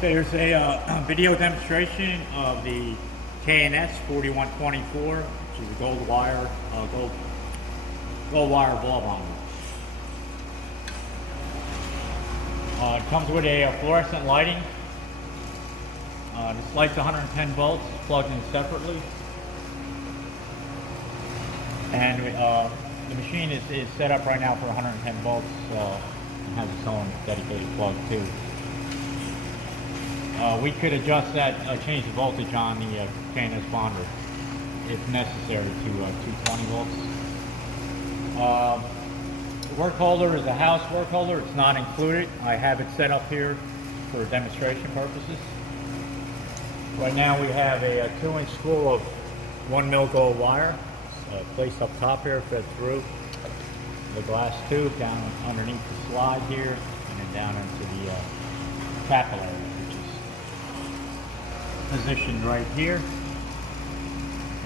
There's a video demonstration of the K&S 4124, which is a gold wire ball bonder. It comes with a fluorescent lighting. This light's 110 volts, plugged in separately, and the machine is set up right now for 110 volts. It has its own dedicated plug too. We could adjust that, change the voltage on the K&S bonder if necessary to 220 volts. The work holder is a house work holder. It's not included. I have it set up here for demonstration purposes. Right now we have a 2-inch spool of 1 mil gold wire placed up top here, fed through the glass tube down underneath the slide here, and then down into the capillary, which is positioned right here.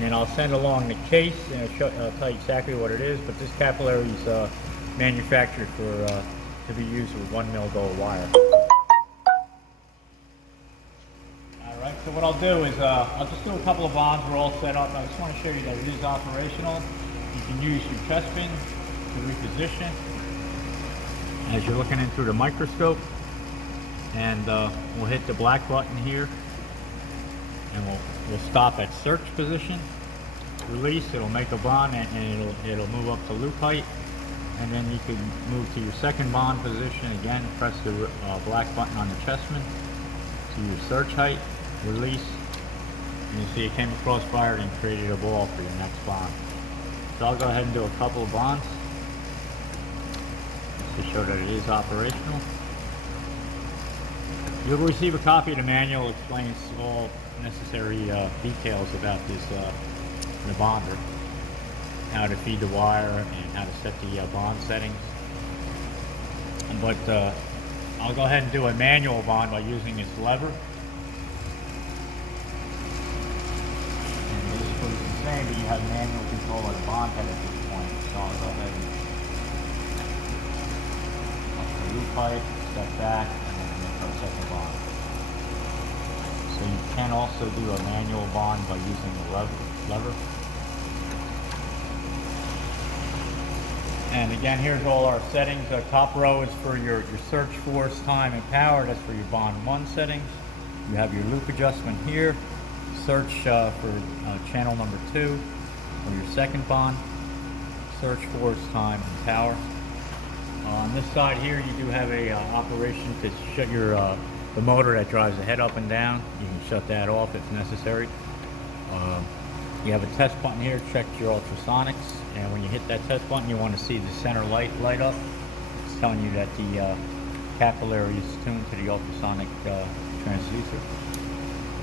And I'll send along the case and I'll tell you exactly what it is, but this capillary is manufactured for to be used with 1 mil gold wire. Alright, so what I'll do is I'll just do a couple of bonds. We're all set up. I just want to show you that it is operational. You can use your chest pin to reposition as you're looking in through the microscope, and we'll hit the black button here, and we'll stop at search position. Release, it'll make a bond, and it'll move up to loop height, and then you can move to your second bond position. Again, press the black button on the chestman to your search height. Release, and you see it came across fired and created a ball for your next bond. So I'll go ahead and do a couple of bonds to show that it is operational. You'll receive a copy of the manual. It explains all necessary details about this the bonder, how to feed the wire and how to set the bond settings. But I'll go ahead and do a manual bond by using this lever. And basically it's the same, but you have manual control of the bond head at this point. So I'll go ahead and up the loop height, step back, and then make our second bond. So you can also do a manual bond by using the lever. And again, here's all our settings. The top row is for your search force, time, and power. That's for your bond 1 settings. You have your loop adjustment here. Search for channel number 2 for your second bond. Search force, time, and power. On this side here, you do have a operation to shut your the motor that drives the head up and down. You can shut that off if necessary. You have a test button here, check your ultrasonics, and when you hit that test button, you want to see the center light light up. It's telling you that the capillary is tuned to the ultrasonic transducer.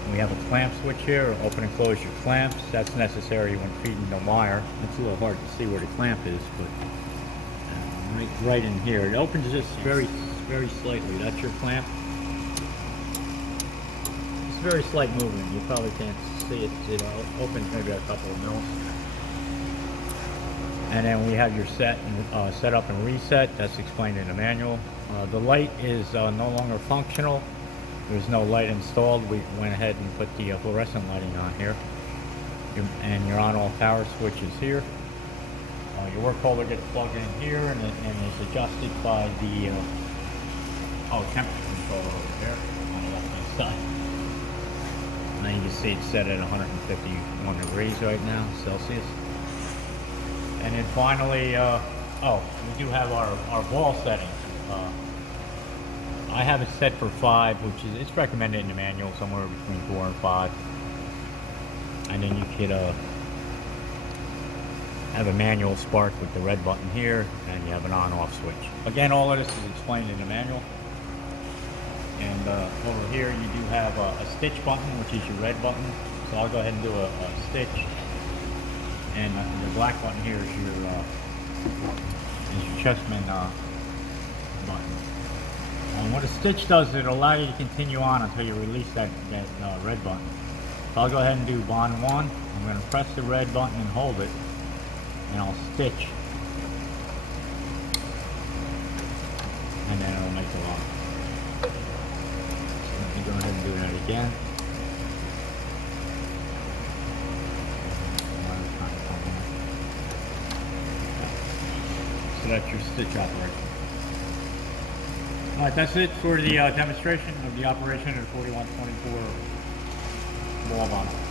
And we have a clamp switch here, open and close your clamps. That's necessary when feeding the wire. It's a little hard to see where the clamp is, but right in here. It opens just very slightly. That's your clamp. It's very slight movement. You probably can't see it. It opens maybe a couple of mils. And then we have your set up and reset. That's explained in the manual. The light is no longer functional. There's no light installed. We went ahead and put the fluorescent lighting on here. And your on-off power switch is here. Your work holder gets plugged in here and is adjusted by the temperature controller over there on the left-hand side. And then you can see it's set at 151 degrees right now, Celsius. And then finally, we do have our ball settings. I have it set for 5, which is, it's recommended in the manual, somewhere between 4 and 5. And then you could have a manual spark with the red button here, and you have an on-off switch. Again, all of this is explained in the manual. And over here you do have a stitch button, which is your red button. So I'll go ahead and do a stitch. And the black button here is your chestman button. And what a stitch does, it'll allow you to continue on until you release that red button. So I'll go ahead and do bond 1. I'm going to press the red button and hold it, and I'll stitch. And then it'll make the lock. So let me go ahead So that's your stitch operation. All right, that's it for the demonstration of the operation of the 4124 ball bond.